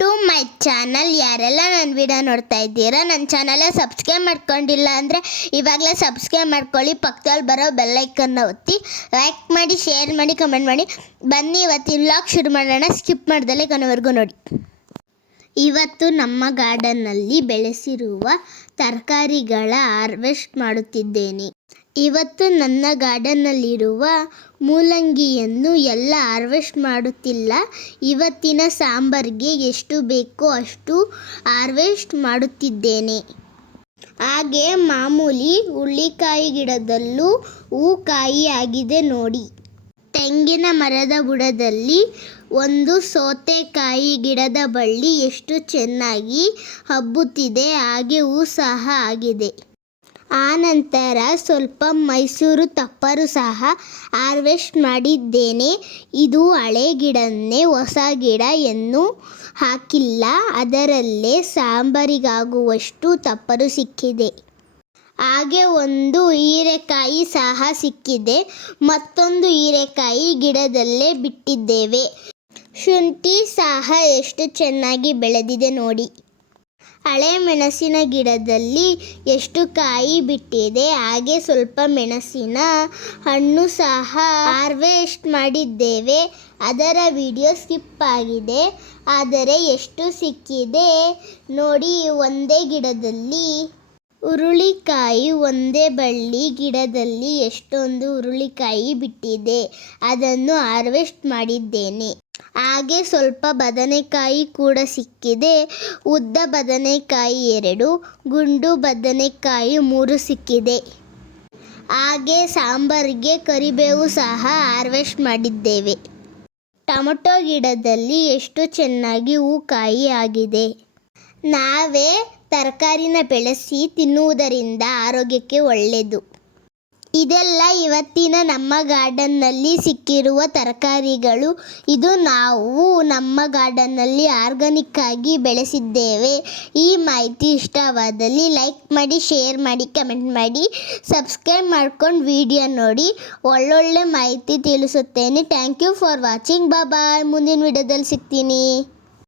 To my channel ಯಾರೆಲ್ಲ ನನ್ನ video ನೋಡ್ತಾ ಇದ್ದೀರಾ ನನ್ನ ಚಾನಲೇ ಸಬ್ಸ್ಕ್ರೈಬ್ ಮಾಡ್ಕೊಂಡಿಲ್ಲ ಅಂದರೆ ಇವಾಗಲೇ ಸಬ್ಸ್ಕ್ರೈಬ್ ಮಾಡ್ಕೊಳ್ಳಿ. ಪಕ್ಕದಲ್ಲಿ ಬರೋ ಬೆಲ್ಲೈಕನ್ನ ಒತ್ತಿ ಲೈಕ್ ಮಾಡಿ ಶೇರ್ ಮಾಡಿ ಕಮೆಂಟ್ ಮಾಡಿ. ಬನ್ನಿ, ಇವತ್ತಿನ ವ್ಲಾಗ್ ಶುರು ಮಾಡೋಣ. ಸ್ಕಿಪ್ ಮಾಡ್ದಲೇ ಕೊನೆವರೆಗೂ ನೋಡಿ. ಇವತ್ತು ನಮ್ಮ ಗಾರ್ಡನ್ನಲ್ಲಿ ಬೆಳೆಸಿರುವ ತರಕಾರಿಗಳ ಹಾರ್ವೆಸ್ಟ್ ಮಾಡುತ್ತಿದ್ದೇನೆ. ಇವತ್ತು ನನ್ನ ಗಾರ್ಡನ್ನಲ್ಲಿರುವ ಮೂಲಂಗಿಯನ್ನು ಎಲ್ಲ ಹಾರ್ವೆಸ್ಟ್ ಮಾಡುತ್ತಿಲ್ಲ. ಇವತ್ತಿನ ಸಾಂಬಾರಿಗೆ ಎಷ್ಟು ಬೇಕೋ ಅಷ್ಟು ಹಾರ್ವೆಸ್ಟ್ ಮಾಡುತ್ತಿದ್ದೇನೆ. ಹಾಗೆ ಮಾಮೂಲಿ ಹುಳ್ಳಿಕಾಯಿ ಗಿಡದಲ್ಲೂ ಹೂಕಾಯಿ ಆಗಿದೆ ನೋಡಿ. ತೆಂಗಿನ ಮರದ ಬುಡದಲ್ಲಿ ಒಂದು ಸೋತೆಕಾಯಿ ಗಿಡದ ಬಳ್ಳಿ ಎಷ್ಟು ಚೆನ್ನಾಗಿ ಹಬ್ಬುತ್ತಿದೆ, ಹಾಗೆ ಹೂ ಸಹ ಆಗಿದೆ. ಆನಂತರ ಸ್ವಲ್ಪ ಮೈಸೂರು ತಪ್ಪರು ಸಹ ಹಾರ್ವೆಸ್ಟ್ ಮಾಡಿದ್ದೇನೆ. ಇದು ಹಳೆ ಗಿಡನ್ನೇ ಹೊಸ ಗಿಡ ಎನ್ನು ಹಾಕಿಲ್ಲ. ಅದರಲ್ಲೇ ಸಾಂಬಾರಿಗಾಗುವಷ್ಟು ತಪ್ಪರು ಸಿಕ್ಕಿದೆ. ಹಾಗೆ ಒಂದು ಹೀರೆಕಾಯಿ ಸಹ ಸಿಕ್ಕಿದೆ. ಮತ್ತೊಂದು ಹೀರೆಕಾಯಿ ಗಿಡದಲ್ಲೇ ಬಿಟ್ಟಿದ್ದೇವೆ. ಶುಂಠಿ ಸಹ ಎಷ್ಟು ಚೆನ್ನಾಗಿ ಬೆಳೆದಿದೆ ನೋಡಿ. ಹಳೆ ಮೆಣಸಿನ ಗಿಡದಲ್ಲಿ ಎಷ್ಟು ಕಾಯಿ ಬಿಟ್ಟಿದೆ, ಹಾಗೆ ಸ್ವಲ್ಪ ಮೆಣಸಿನ ಹಣ್ಣು ಸಹ ಹಾರ್ವೆಸ್ಟ್ ಮಾಡಿದ್ದೇವೆ. ಅದರ ವಿಡಿಯೋ ಸ್ಕಿಪ್ ಆಗಿದೆ, ಆದರೆ ಎಷ್ಟು ಸಿಕ್ಕಿದೆ ನೋಡಿ ಒಂದೇ ಗಿಡದಲ್ಲಿ. ಹುರುಳಿಕಾಯಿ ಒಂದೇ ಬಳ್ಳಿ ಗಿಡದಲ್ಲಿ ಎಷ್ಟೊಂದು ಹುರುಳಿಕಾಯಿ ಬಿಟ್ಟಿದೆ, ಅದನ್ನು ಹಾರ್ವೆಸ್ಟ್ ಮಾಡಿದ್ದೇನೆ. ಹಾಗೆ ಸ್ವಲ್ಪ ಬದನೆಕಾಯಿ ಕೂಡ ಸಿಕ್ಕಿದೆ. ಉದ್ದ ಬದನೆಕಾಯಿ ಎರಡು, ಗುಂಡು ಬದನೆಕಾಯಿ ಮೂರು ಸಿಕ್ಕಿದೆ. ಹಾಗೆ ಸಾಂಬಾರಿಗೆ ಕರಿಬೇವು ಸಹ ಹಾರ್ವೆಸ್ಟ್ ಮಾಡಿದ್ದೇವೆ. ಟೊಮೊಟೊ ಗಿಡದಲ್ಲಿ ಎಷ್ಟು ಚೆನ್ನಾಗಿ ಹೂಕಾಯಿ ಆಗಿದೆ. ನಾವೇ ತರಕಾರಿನ ಬೆಳೆಸಿ ತಿನ್ನುವುದರಿಂದ ಆರೋಗ್ಯಕ್ಕೆ ಒಳ್ಳೆಯದು ಇದೆಲ್ಲ ಇವತ್ತಿನ ನಮ್ಮ ಗಾರ್ಡನ್ನಲ್ಲಿ ಸಿಕ್ಕಿರುವ ತರಕಾರಿಗಳು. ಇದು ನಾವು ನಮ್ಮ ಗಾರ್ಡನ್ನಲ್ಲಿ ಆರ್ಗಾನಿಕ್ ಆಗಿ ಬೆಳೆಸಿದ್ದೇವೆ. ಈ ಮಾಹಿತಿ ಇಷ್ಟವಾದಲ್ಲಿ ಲೈಕ್ ಮಾಡಿ, ಶೇರ್ ಮಾಡಿ, ಕಮೆಂಟ್ ಮಾಡಿ, ಸಬ್ಸ್ಕ್ರೈಬ್ ಮಾಡ್ಕೊಂಡು ವಿಡಿಯೋ ನೋಡಿ. ಒಳ್ಳೊಳ್ಳೆ ಮಾಹಿತಿ ತಿಳಿಸುತ್ತೇನೆ. Thank you for watching. Bye ಮುಂದಿನ ವಿಡಿಯೋದಲ್ಲಿ ಸಿಗ್ತೀನಿ.